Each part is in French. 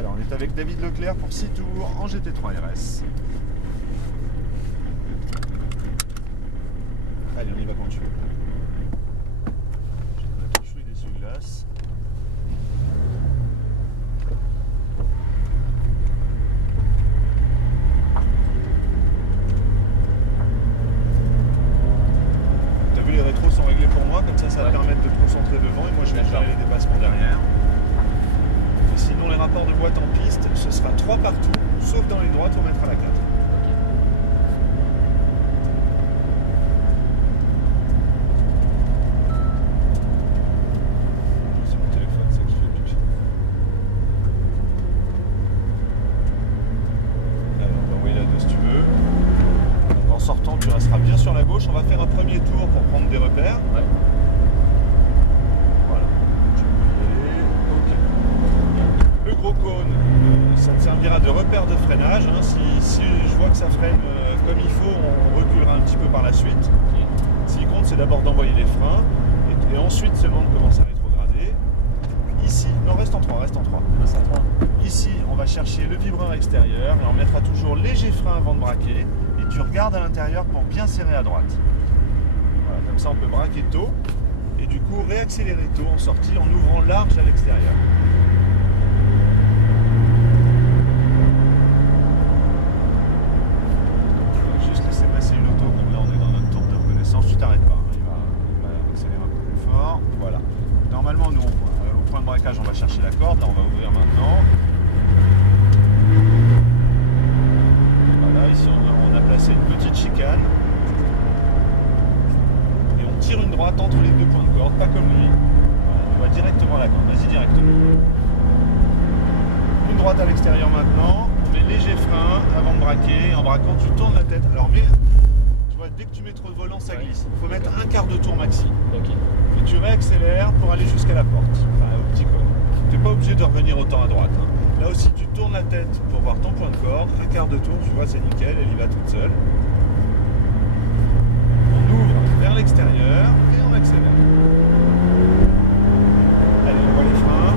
Alors, on est avec David Leclerc pour 6 tours en GT3 RS. Allez, on y va quand tu veux. Je suis des essuie-glaces. T'as vu, les rétros sont réglés pour moi, comme ça va te permettre de te concentrer devant et moi je vais gérer les dépassements derrière. Et sinon, les rapports de boîte en piste, ce sera 3 partout, sauf dans les droites, on mettra la 4. Tu resteras bien sur la gauche, on va faire un premier tour pour prendre des repères. Ouais. Voilà. Tu peux y aller. Okay. Le gros cône, ça te servira de repère de freinage. Hein. Si je vois que ça freine comme il faut, on reculera un petit peu par la suite. Okay. Ce qui compte, c'est d'abord d'envoyer les freins et ensuite seulement de commencer à rétrograder. Ici, non, reste en 3, reste en 3. Reste en 3. Ici, on va chercher le vibreur extérieur et on mettra toujours léger frein avant de braquer. Tu regardes à l'intérieur pour bien serrer à droite. Voilà, comme ça on peut braquer tôt et du coup réaccélérer tôt en sortie en ouvrant large à l'extérieur. Tu vas juste laisser passer une auto, comme là on est dans notre tour de reconnaissance, tu t'arrêtes pas, hein. Il va accélérer un peu plus fort. Voilà. Normalement nous au point de braquage on va chercher la corde, là on va ouvrir maintenant. Ici on a placé une petite chicane et on tire une droite entre les deux points de corde, pas comme lui. Voilà, on va directement à la corde, vas-y directement. Une droite à l'extérieur maintenant, on met léger frein avant de braquer, en braquant tu tournes la tête. Alors mais tu vois, dès que tu mets trop de volant ça glisse, il faut mettre un quart de tour maxi. Okay. Et tu réaccélères pour aller jusqu'à la porte, enfin, au petit cône. Tu n'es pas obligé de revenir autant à droite. Hein. Là aussi, tu tournes la tête pour voir ton point de corde. Un quart de tour, tu vois, c'est nickel, elle y va toute seule. On ouvre vers l'extérieur et on accélère. Allez, on voit les freins.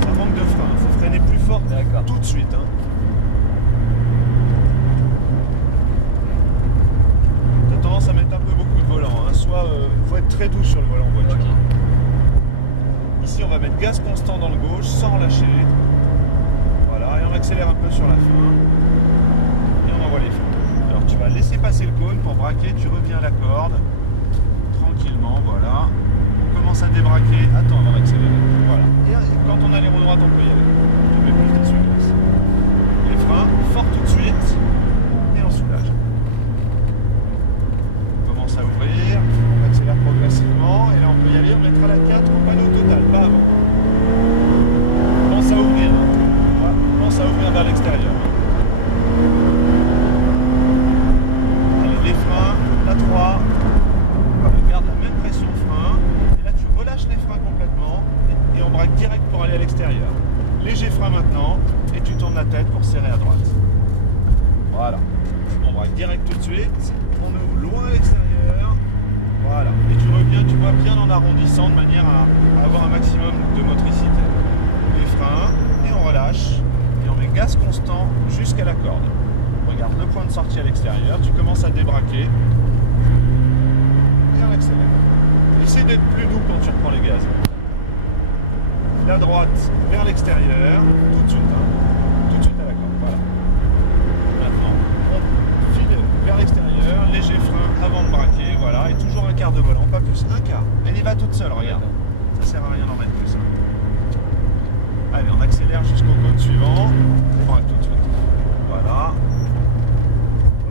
Ça manque de frein, il faut freiner plus fort tout de suite. Hein. Tu as tendance à mettre un peu beaucoup de volant. Hein. Soit il faut être très doux sur le volant en voiture. Okay. Ici, on va mettre gaz constant dans le gauche sans lâcher. Et on accélère un peu sur la fin et on envoie les freins. Alors tu vas laisser passer le cône pour braquer, tu reviens à la corde tranquillement, voilà. On commence à débraquer, attends avant d'accélérer, voilà. Et quand on a les roues droites on peut y aller. Je te mets plus d'essuie-glace. Les freins, fort tout de suite et on soulage. On commence à ouvrir, on accélère progressivement et là on peut y aller, on mettra la 4 au panneau total, pas avant. On commence à ouvrir. À ouvrir vers l'extérieur. Allez, les freins, la 3. Voilà, garde la même pression frein. Et là, tu relâches les freins complètement et on braque direct pour aller à l'extérieur. Léger frein maintenant et tu tournes la tête pour serrer à droite. Voilà. On braque direct tout de suite. On ouvre loin à l'extérieur. Voilà. Et tu reviens, tu vois, bien en arrondissant de manière à avoir un maximum de motricité. Les freins et on relâche. Gaz constant jusqu'à la corde. Regarde le point de sortie à l'extérieur, tu commences à débraquer et on accélère. Essaye d'être plus doux quand tu reprends les gaz. La droite vers l'extérieur, tout de suite, hein. Tout de suite à la corde. Voilà. Maintenant, on file vers l'extérieur, léger frein avant de braquer, voilà, et toujours un quart de volant, pas plus, un quart. Elle y va toute seule, regarde. Ça sert à rien d'en mettre plus. Hein. Allez, on accélère jusqu'au cône suivant. On braque tout de suite. Voilà.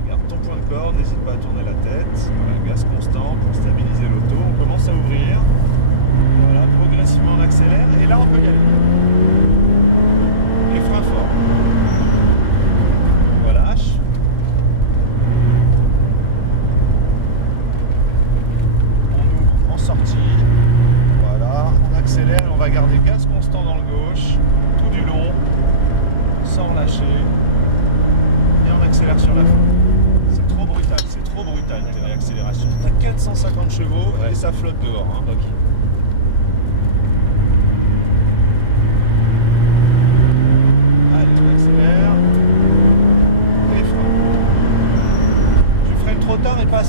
Regarde ton point de corde, n'hésite pas à tourner la tête. Voilà, gaz constant pour stabiliser l'auto. On commence à ouvrir. Voilà, progressivement on accélère. Et là, on peut y aller. Les freins forts. On relâche. On ouvre en sortie. Voilà, on accélère et on va garder gaz constant dans le gauche, tout du long, sans lâcher, et on accélère sur la fin. C'est trop brutal tes réaccélérations. Tu as 450 chevaux et ça flotte dehors. Hein. Okay.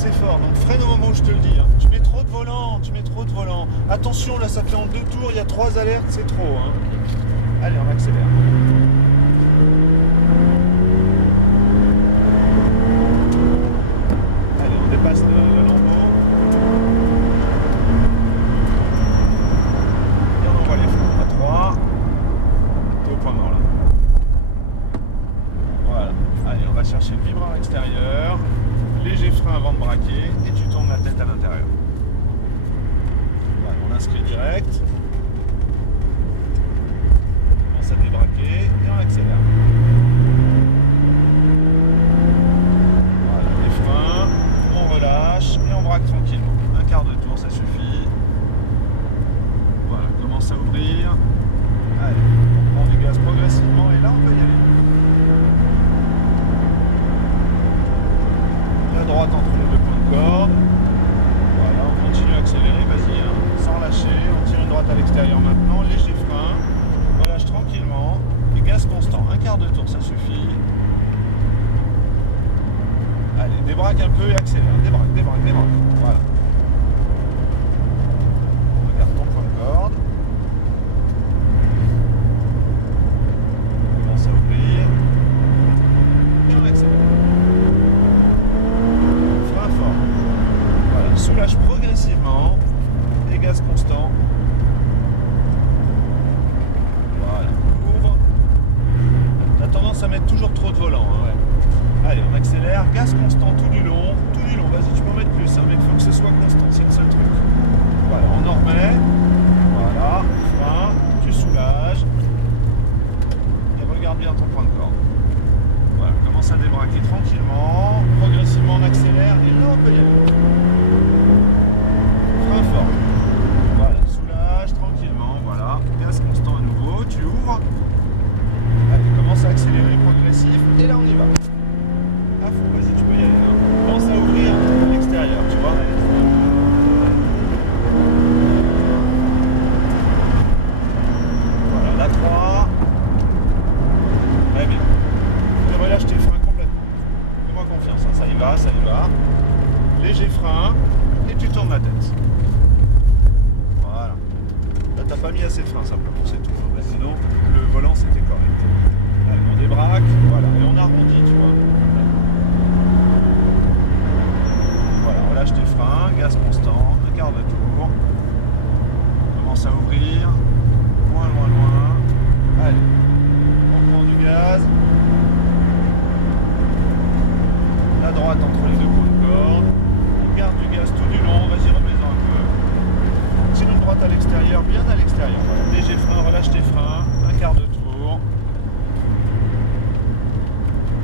assez fort, donc freine au moment où je te le dis. Hein. Tu mets trop de volant, tu mets trop de volant. Attention, là ça fait en 2 tours, il y a 3 alertes, c'est trop. Hein. Allez, on accélère. Allez, on dépasse le lambeau. Et on envoie les freins. À 3. T'es au point mort là. Voilà. Allez, on va chercher le vibreur extérieur. Léger frein avant de braquer et tu tournes la tête à l'intérieur. Voilà, on inscrit direct. On commence à débraquer et on accélère. Voilà, les freins, on relâche et on braque tranquillement. Un quart de tour, ça suffit. Voilà, commence à ouvrir. Allez, on prend du gaz progressivement et là on peut y aller. La droite entre les 2 points de corde. Voilà, on continue à accélérer, vas-y, hein, sans lâcher. On tire une droite à l'extérieur maintenant, léger frein. On relâche tranquillement. Et gaz constant. Un quart de tour, ça suffit. Allez, débraque un peu et accélère. Débraque, débraque, débraque. Voilà. Regarde ton point de corde. On commence à ouvrir. Et on accélère. Voilà, soulage progressivement et gaz constant. Voilà, ouvre. T'as tendance à mettre toujours trop de volant. Hein. Ouais. Allez, on accélère, gaz constant tout du long. Vas-y, tu peux en mettre plus, hein, mais il faut que ce soit constant, c'est le seul truc. Voilà, on en remet. Voilà, frein, tu soulages. Et regarde bien ton point de corde. Voilà, commence à débraquer tranquillement, progressivement on accélère et là on peut y aller. Frein fort. Voilà, soulage tranquillement, voilà. Gaz constant à nouveau, tu ouvres. Allez, commence à accélérer progressif et là on y va. À fond, vas-y, tu peux y aller. Hein. Pense à ouvrir à l'extérieur, tu vois. Voilà, la 3. Très bien. Relâche tes freins complètement. Fais-moi confiance, hein. Ça y va, ça y va. Léger frein et tu tournes la tête. Voilà. Là, t'as pas mis assez de frein simplement, c'est tout. Mais sinon, le volant c'était correct. Allez, on débraque, voilà, et on arrondit, tu vois. Voilà, relâche tes freins, gaz constant, un quart de tour. Commence à ouvrir. Loin, loin, loin. Allez, on prend du gaz. La droite entre les 2 points de corde. On garde du gaz tout du long. Vas-y, remets-en un peu. Tire une droite à l'extérieur, bien à l'extérieur. Voilà. Léger frein, relâche tes freins. Un quart de tour.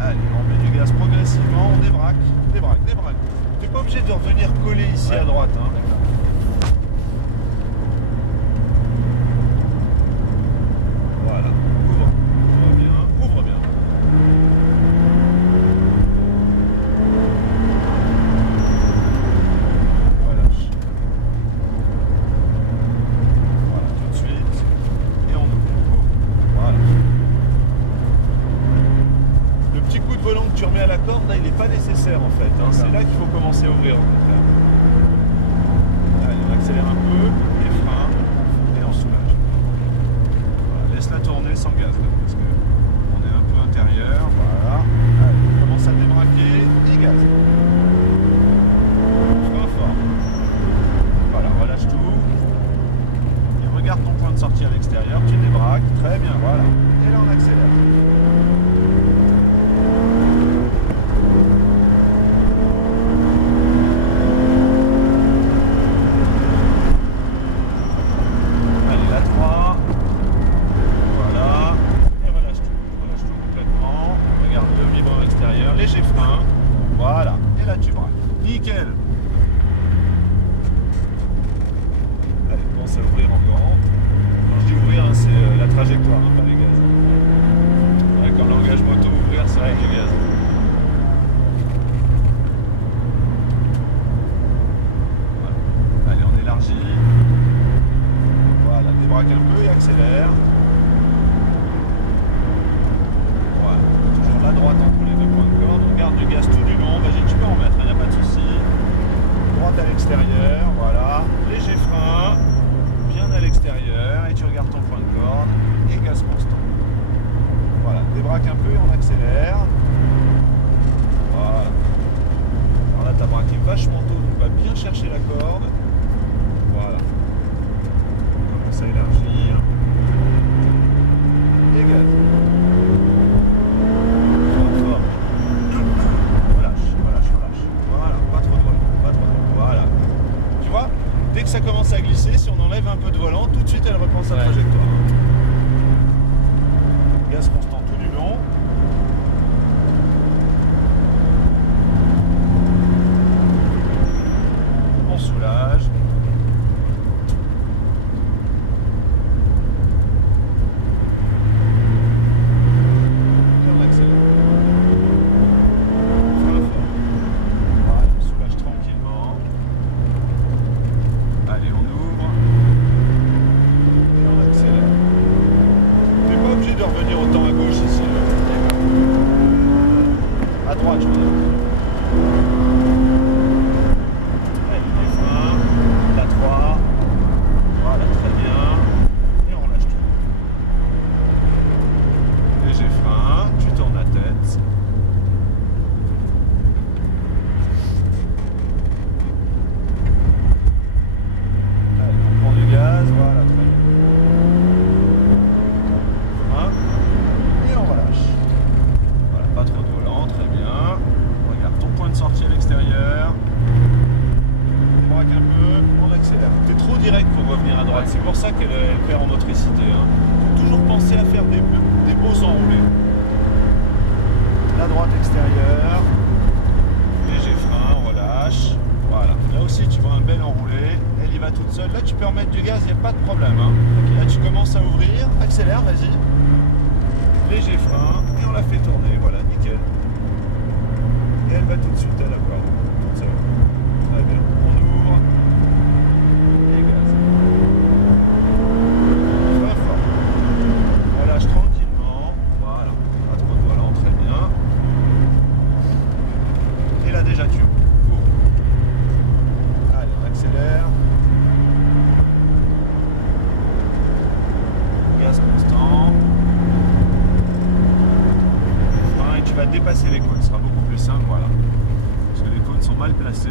Allez, on met du gaz progressivement. On débraque, débraque, débraque. Tu n'es pas obligé de revenir coller ici à droite. Hein. Voilà. Ouvre bien, ouvre bien. Tu remets à la corde, là il n'est pas nécessaire en fait, hein. C'est là qu'il faut commencer à ouvrir au contraire. Allez, on accélère un peu, les freins, et on soulage. Voilà, laisse-la tourner sans gaz là, parce qu'on est un peu intérieur, voilà. Allez, on commence à débraquer, et gaz. Frein fort. Voilà, relâche tout. Et regarde ton point de sortie à l'extérieur, tu débraques, très bien, voilà. Et là on accélère. Léger frein, voilà, et là tu braques. Nickel. Allez, commence à ouvrir encore. Quand je dis ouvrir, hein, c'est la trajectoire, hein, pas les gaz. Ouais, quand langage moto, ouvrir, c'est avec les gaz. Voilà. Allez, on élargit. Voilà, débraque un peu et accélère. Voilà, toujours la droite entre les 2 points de corde. On garde du gaz tout du long. Vas-y, tu peux en mettre, il n'y a pas de souci. obligé de revenir autant à gauche ici. À droite, je veux dire. Allez, les freins, la 3. Voilà, très bien. Et on lâche tout. Léger frein, tu tournes la tête. Allez, on prend du gaz, voilà, très bien. Hein? Et on relâche. Voilà, pas trop de volant, très bien. Regarde ton point de sortie à l'extérieur. On braque un peu, on accélère. T'es trop direct pour revenir à droite, c'est pour ça qu'elle perd en motricité. Hein. Faut toujours penser à faire des beaux enroulés. La droite extérieure, léger frein, on relâche. Voilà, là aussi tu vois un bel enroulé, elle y va toute seule. Là tu peux remettre du gaz, il n'y a pas de problème. Hein. Là tu commences à ouvrir, accélère, vas-y. Léger frein, et on la fait tourner, voilà, nickel. Et elle va tout de suite à la corde, toute seule. Très bien, on ouvre. Et gaz. Frein fort. On lâche tranquillement, voilà. Pas trop de volant, très bien. Et là déjà tu ouvres. Allez, on accélère. Gaz constant. Frein et tu vas dépasser les cônes, ce sera beaucoup plus simple, voilà. Parce que les cônes sont mal placés.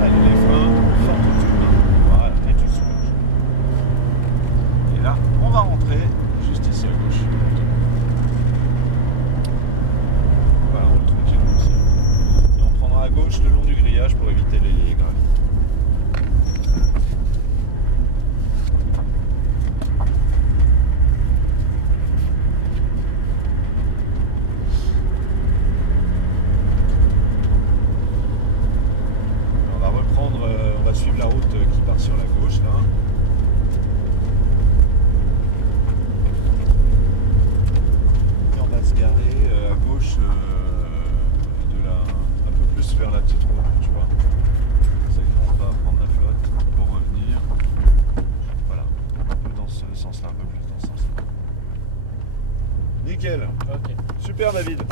Allez, les freins, fort tout de suite. Voilà, et tu switches. Et là, on va rentrer juste ici à gauche. Voilà, on roule tranquillement aussi. Et on prendra à gauche le long du grillage pour éviter les graves. On va suivre la route qui part sur la gauche là. Et on va se garer à gauche un peu plus vers la petite route, tu vois. C'est qu'on va prendre la flotte pour revenir. Voilà, un peu dans ce sens-là, un peu plus dans ce sens-là. Nickel. Ok. Super David.